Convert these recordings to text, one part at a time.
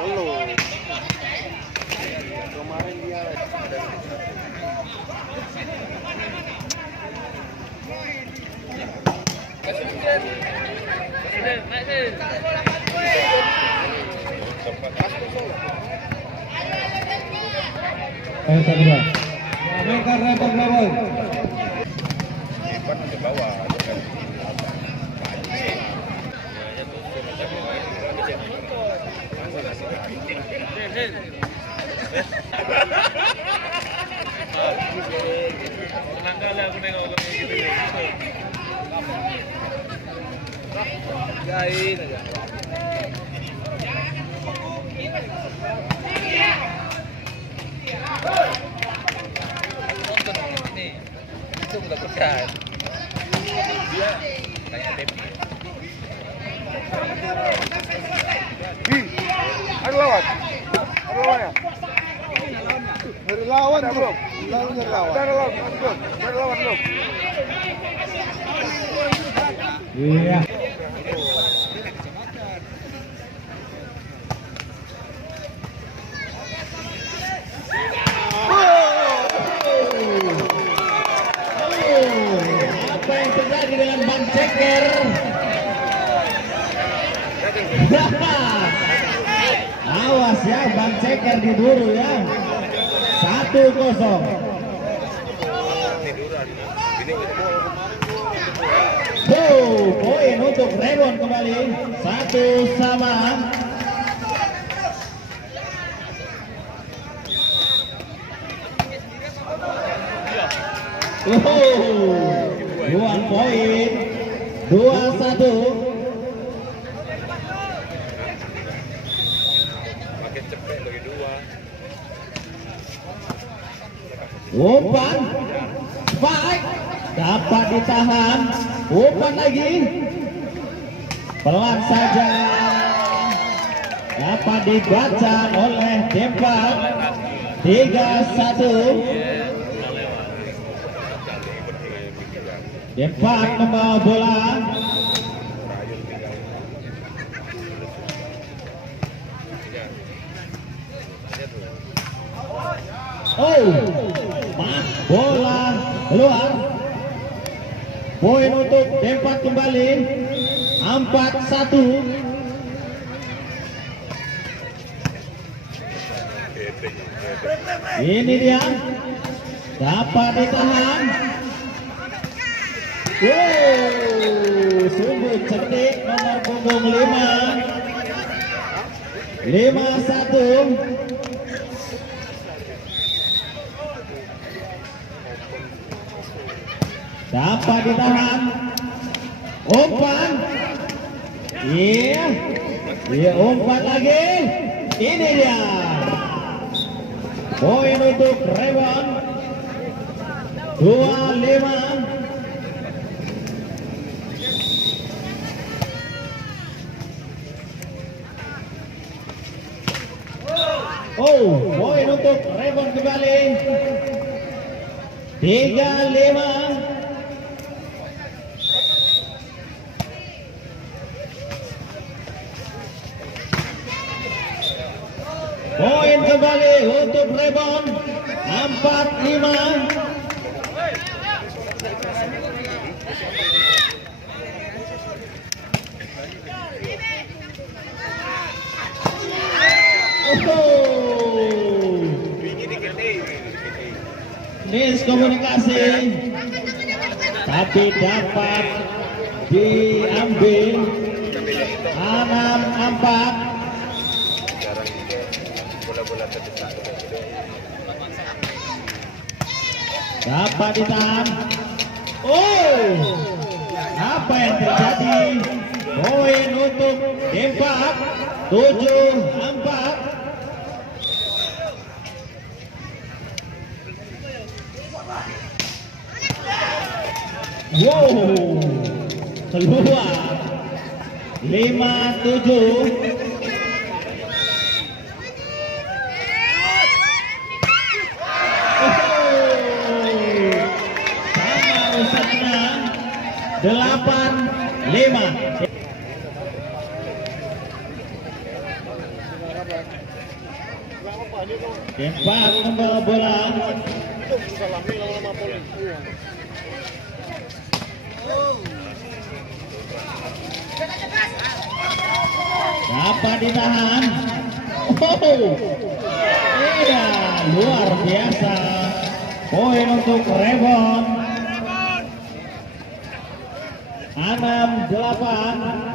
Belum. Kemarin dia gain aja. Nonton ini, itu udah pecat. Dia kayak Depi. Ada lawan. Ada lawan ya? Dari lawan ya belum? Lawan dari lawan. Dari lawan belum? Dari lawan belum? Iya. Apa yang terjadi dengan Bang Ceker? Awas ya, Bang Ceker diburu ya. 1-0. Poin untuk Rebon kembali 1-1. Dua poin 2-1. Makin cepet lagi dua. Umpan baik, dapat ditahan. Umpan lagi, pelan saja, dapat dibaca oleh Dempak. 3-1. Dempak membawa bola. Bola keluar. Poin untuk Dempak kembali 4-1. Ini dia, dapat ditahan. Sungguh cerdik nomor punggung 5-1. Dapat ditahan. Umpan. Iya. Dia umpan lagi. Ini dia. Poin untuk Rebon. 2-5. Poin untuk Rebon kembali 3-5. Poin kembali untuk Rebon 4-5. Miskomunikasi, tapi dapat diambil 6-4. Dapat ditahan. Apa yang terjadi? untuk Dempak 7-4. Wow, keluar 5-7. Sama rusaknya 8-5. Dempak membawa bola. Dapat ditahan. Oh, iya, luar biasa. Poin untuk Rebon. 6-8.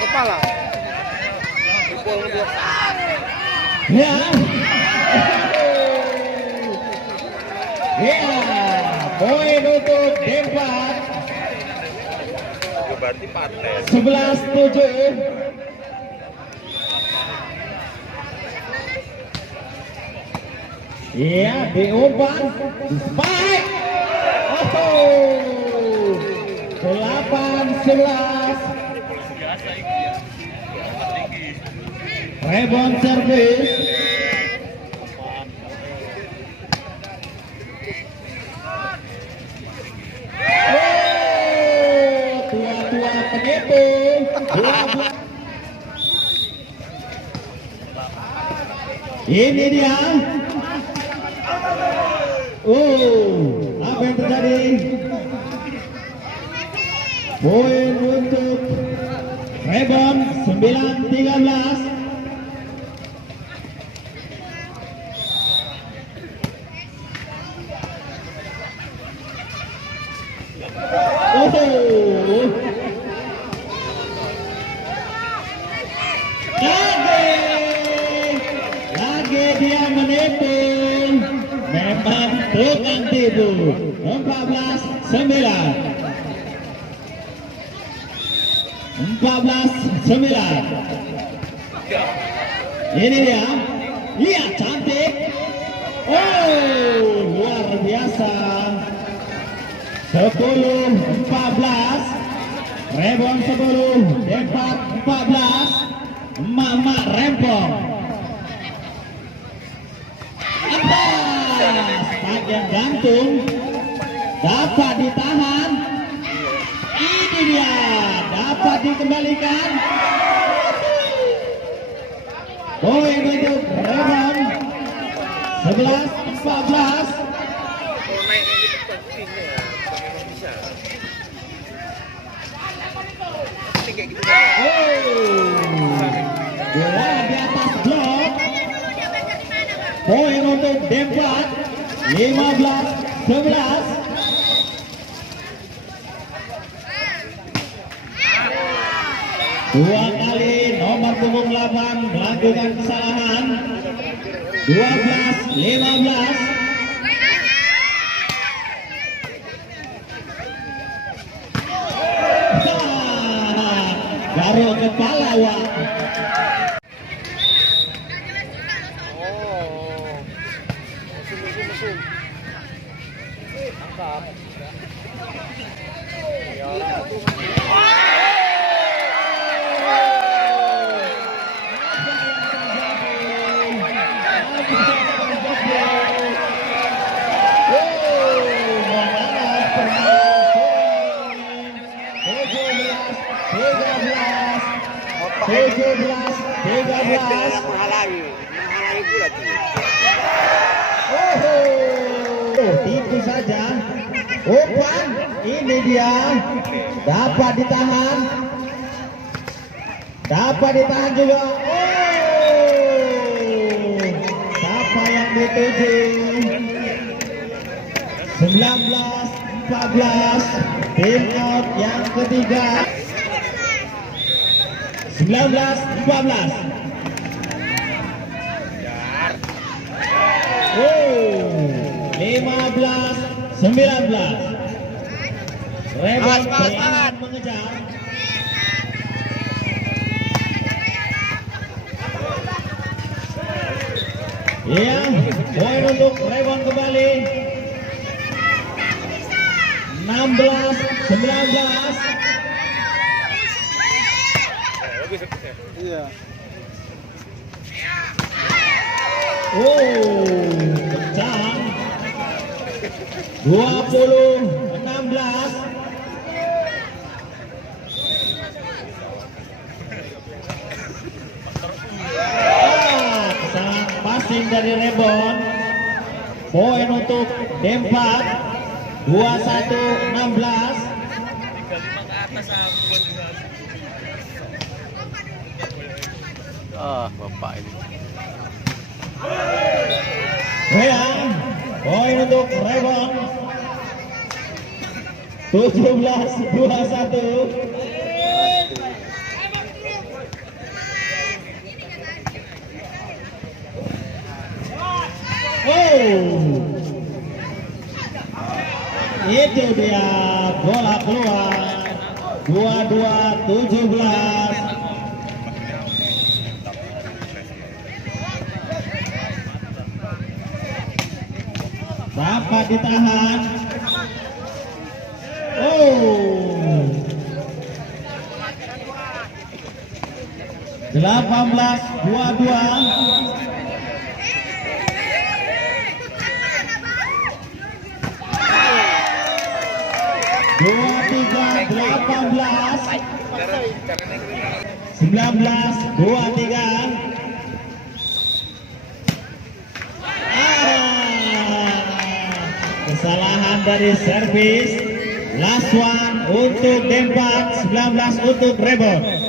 Kepala. Ya. Ya, poin untuk Dempak. 11-7. Iya, diumpan, spike. Oh, 8-11. Rebound service. Oh, tua-tua penipu. Ini dia. Oh, apa yang terjadi? Poin untuk rebound 9-13. Lagi dia menipu, memang tukang tipu. 14-9. 14-9. Ini dia, lihat cantik. Oh, luar biasa. 10-14. Rebound 10, Dempak 14. Mama rempong. Bagian gantung dapat ditahan. Ini dia, dapat dikembalikan. Poin untuk rebound 11-14. Bola di atas blok. Poin untuk Dempak 15-11. Dua kali nomor punggung 8 melakukan kesalahan. 12-15. Garuk kepala, Wak. Musim. Angkat. 13. Menghalangi pula tuh. Oh, itu saja. Umpan ini dia dapat ditahan. Dapat ditahan juga. Siapa yang dituju? 19-14. Tim out yang ketiga. 19-14. 15-19. Rebon perlahan mengejar. Iya, poin untuk Rebon kembali. 16-19. Iya. Kencang. 20-16. Kesalahan passing dari Rebon. Poin untuk Dempak. 21-16. Bapak ini. Poin untuk Rebon. 17-21. Itu dia bola keluar. 22-17. Dapat ditahan. 18-22. Dua tiga 18. 19-23. Kesalahan dari servis. Last one untuk Dempak, 19 untuk Rebon.